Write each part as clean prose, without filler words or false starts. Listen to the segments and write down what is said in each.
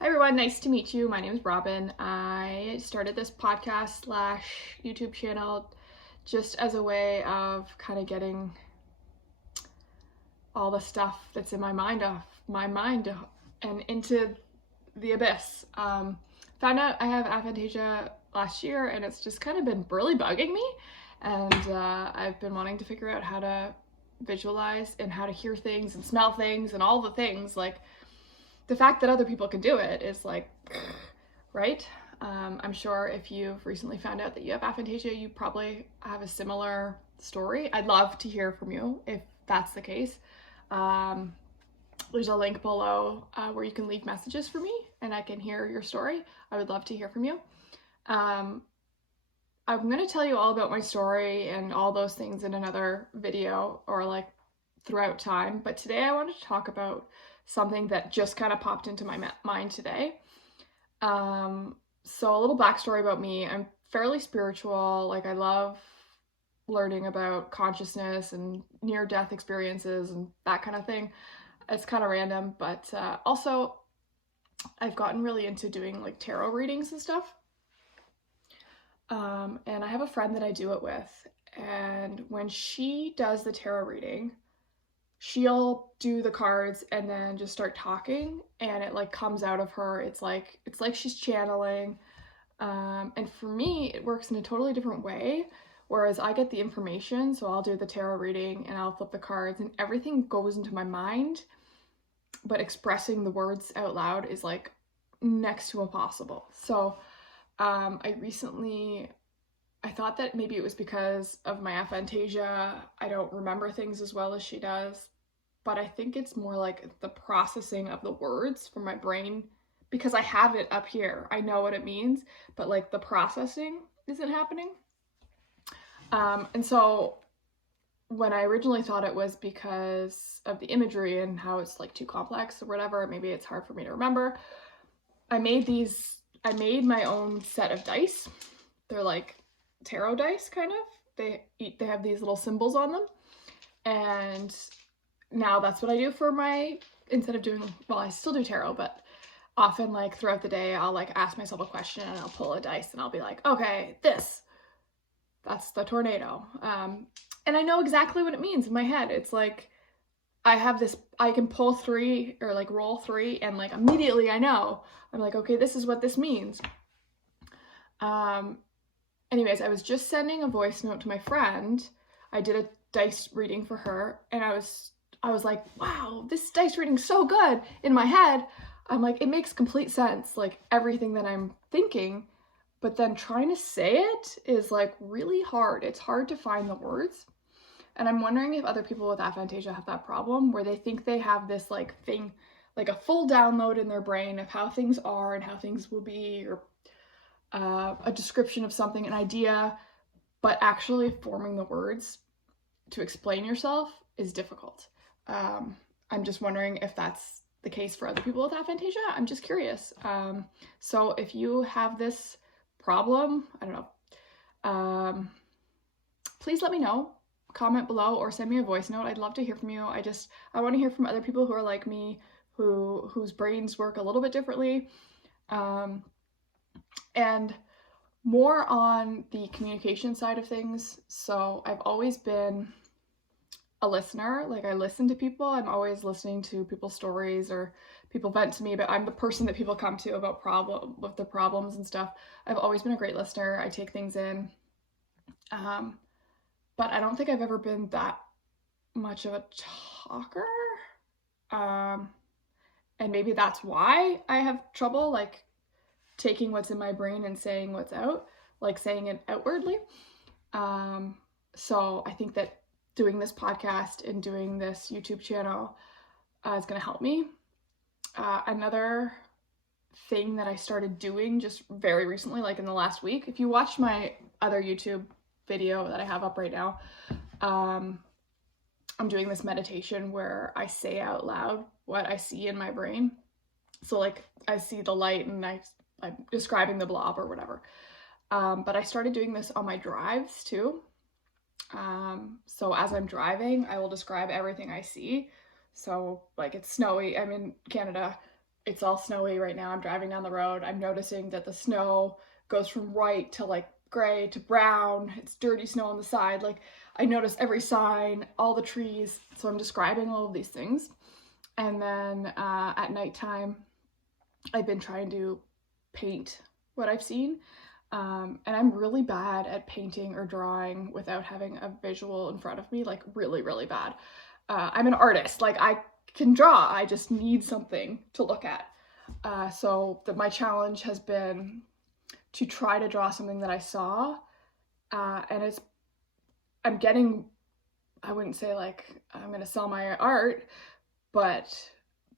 Hi everyone, nice to meet you. My name is Robin. I started this podcast slash YouTube channel just as a way of kind of getting all the stuff that's in my mind off my mind and into the abyss. Found out I have aphantasia last year and it's just kind of been really bugging me, and I've been wanting to figure out how to visualize and how to hear things and smell things and all the things. Like, the fact that other people can do it is like, right? I'm sure if you've recently found out that you have aphantasia, you probably have a similar story. I'd love to hear from you if that's the case. Um, there's a link below where you can leave messages for me and I can hear your story. I would love to hear from you. I'm going to tell you all about my story and all those things in another video or like throughout time, but today I wanted to talk about something that just kind of popped into my mind today. So a little backstory about me. I'm fairly spiritual. Like, I love learning about consciousness and near-death experiences and that kind of thing. It's kind of random, but also I've gotten really into doing like tarot readings and stuff. And I have a friend that I do it with, and when she does the tarot reading, she'll do the cards and then just start talking, and it like comes out of her. It's like she's channeling. And for me, it works in a totally different way. Whereas I get the information, so I'll do the tarot reading and I'll flip the cards and everything goes into my mind, but expressing the words out loud is like next to impossible. So I thought that maybe it was because of my aphantasia. I don't remember things as well as she does, but I think it's more like the processing of the words from my brain, because I have it up here. I know what it means, but like the processing isn't happening. And so when I originally thought it was because of the imagery and how it's like too complex or whatever, maybe it's hard for me to remember, I made my own set of dice. They're like tarot dice, kind of. They have these little symbols on them, and now that's what I do for my, instead of doing, well, I still do tarot, but often like throughout the day I'll like ask myself a question and I'll pull a dice and I'll be like, okay, that's the tornado, and I know exactly what it means in my head. It's like I can pull three or like roll three and like immediately I know. I'm like, okay, this is what this means. Anyways, I was just sending a voice note to my friend. I did a dice reading for her, and I was like, wow, this dice reading's so good. In my head, I'm like, it makes complete sense, like everything that I'm thinking, but then trying to say it is like really hard. It's hard to find the words. And I'm wondering if other people with aphantasia have that problem, where they think they have this like thing, like a full download in their brain of how things are and how things will be, or a description of something, an idea, but actually forming the words to explain yourself is difficult. I'm just wondering if that's the case for other people with aphantasia. I'm just curious. So if you have this problem, I don't know, please let me know. Comment below or send me a voice note. I'd love to hear from you. I want to hear from other people who are like me, whose brains work a little bit differently. And more on the communication side of things. So I've always been a listener. Like, I listen to people. I'm always listening to people's stories, or people vent to me, but I'm the person that people come to about with their problems and stuff. I've always been a great listener. I take things in. But I don't think I've ever been that much of a talker. And maybe that's why I have trouble like taking what's in my brain and saying what's out, like saying it outwardly. So I think that doing this podcast and doing this YouTube channel is going to help me. Another thing that I started doing just very recently, like in the last week, if you watch my other YouTube video that I have up right now, I'm doing this meditation where I say out loud what I see in my brain. So like I see the light and I'm describing the blob or whatever. But I started doing this on my drives too. So as I'm driving, I will describe everything I see. So like, it's snowy, I'm in Canada, it's all snowy right now. I'm driving down the road. I'm noticing that the snow goes from white to like gray to brown. It's dirty snow on the side. Like I notice every sign, all the trees. So I'm describing all of these things. And then at nighttime, I've been trying to paint what I've seen. And I'm really bad at painting or drawing without having a visual in front of me, like really, really bad. I'm an artist, like I can draw, I just need something to look at. So my challenge has been to try to draw something that I saw, and I'm getting, I wouldn't say like I'm gonna sell my art, but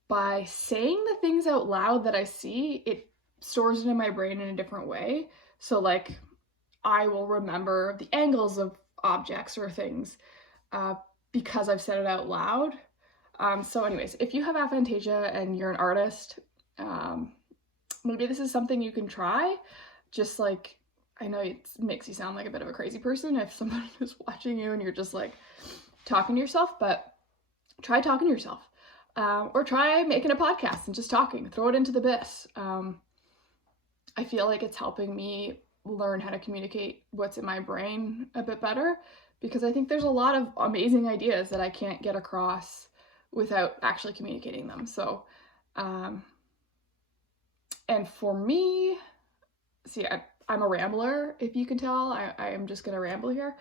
by saying the things out loud that I see, it stores it in my brain in a different way. So like I will remember the angles of objects or things because I've said it out loud. So anyways, if you have aphantasia and you're an artist, maybe this is something you can try. Just like, I know it makes you sound like a bit of a crazy person if someone is watching you and you're just like talking to yourself, but try talking to yourself. Or try making a podcast and just talking, throw it into the abyss. I feel like it's helping me learn how to communicate what's in my brain a bit better, because I think there's a lot of amazing ideas that I can't get across without actually communicating them. So, and for me, see, I'm a rambler, if you can tell. I am just gonna ramble here.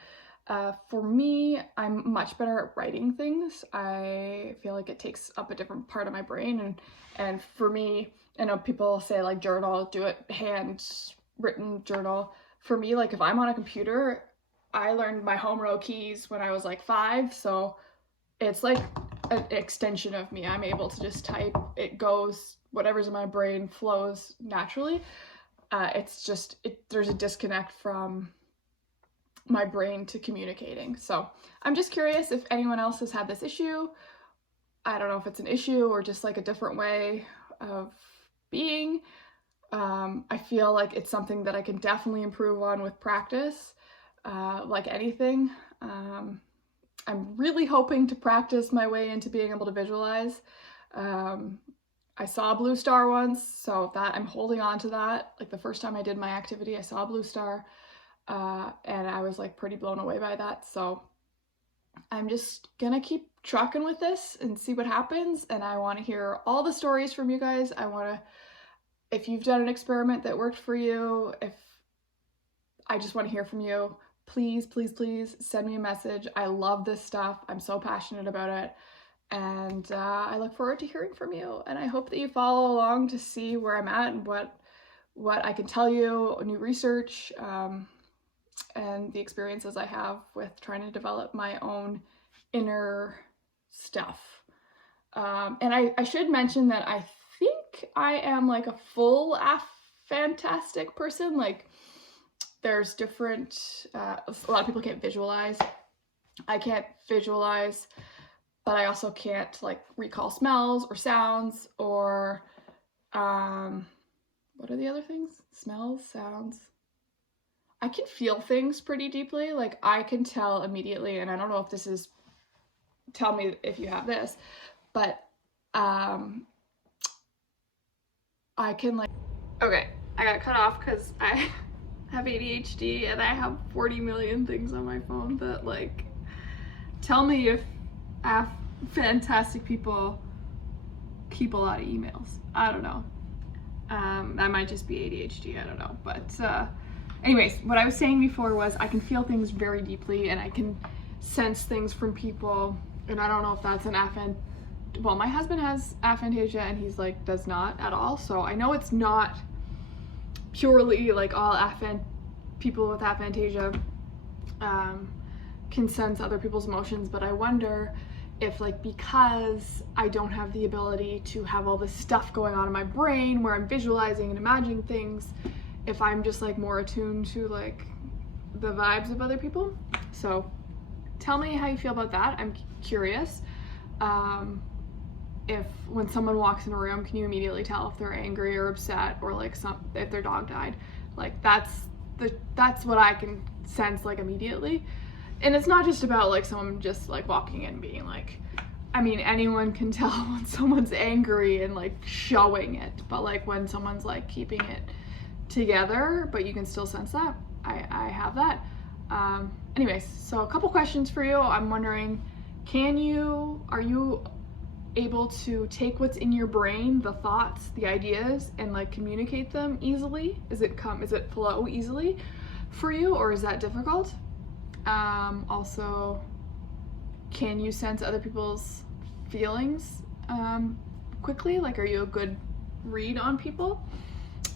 For me, I'm much better at writing things. I feel like it takes up a different part of my brain, and for me, I know people say like journal, do it handwritten journal. For me, like if I'm on a computer, I learned my home row keys when I was like 5, so it's like an extension of me. I'm able to just type, it goes, whatever's in my brain flows naturally. It's just, there's a disconnect from my brain to communicating. So I'm just curious if anyone else has had this issue. I don't know if it's an issue or just like a different way of being. I feel like it's something that I can definitely improve on with practice, like anything. I'm really hoping to practice my way into being able to visualize. I saw a blue star once, so that I'm holding on to that. Like the first time I did my activity, I saw a blue star, and I was like pretty blown away by that. So I'm just gonna keep trucking with this and see what happens. And I want to hear all the stories from you guys. If you've done an experiment that worked for you, I just want to hear from you. Please, please, please send me a message. I love this stuff. I'm so passionate about it. And I look forward to hearing from you. And I hope that you follow along to see where I'm at and what I can tell you, new research, and the experiences I have with trying to develop my own inner stuff. And I should mention that I think I am like a full aphantastic person. Like there's different, a lot of people can't visualize. I can't visualize, but I also can't like recall smells or sounds or, what are the other things? Smells, sounds. I can feel things pretty deeply. Like I can tell immediately, and I don't know if this is, tell me if you have this, but I can like, okay, I got cut off because I have ADHD and I have 40 million things on my phone that like, tell me if fantastic people keep a lot of emails. I don't know. That might just be ADHD, I don't know. But anyways, what I was saying before was I can feel things very deeply and I can sense things from people, and I don't know if that's an well, my husband has aphantasia and he's like does not at all, so I know it's not purely like all people with aphantasia can sense other people's emotions, but I wonder if like because I don't have the ability to have all this stuff going on in my brain where I'm visualizing and imagining things, if I'm just like more attuned to like the vibes of other people. So tell me how you feel about that. I'm curious. If when someone walks in a room, can you immediately tell if they're angry or upset or like if their dog died? Like that's what I can sense like immediately. And it's not just about like someone just like walking in and being like, I mean, anyone can tell when someone's angry and like showing it, but like when someone's like keeping it together, but you can still sense that. I have that. Anyways, so a couple questions for you. I'm wondering, are you able to take what's in your brain, the thoughts, the ideas, and like communicate them easily? Is it flow easily for you, or is that difficult? Also, can you sense other people's feelings quickly? Like, are you a good read on people?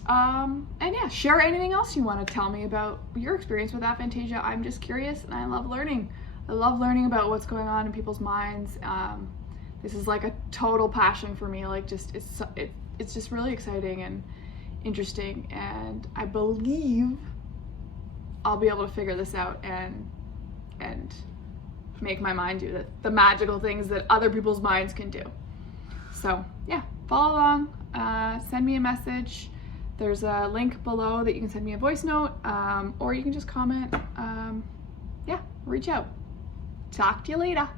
And yeah, share anything else you want to tell me about your experience with aphantasia. I'm just curious, and I love learning. I love learning about what's going on in people's minds. This is like a total passion for me. Like, it's just really exciting and interesting, and I believe I'll be able to figure this out and make my mind do the magical things that other people's minds can do. So yeah, follow along, send me a message. There's a link below that you can send me a voice note, or you can just comment. Yeah, reach out. Talk to you later.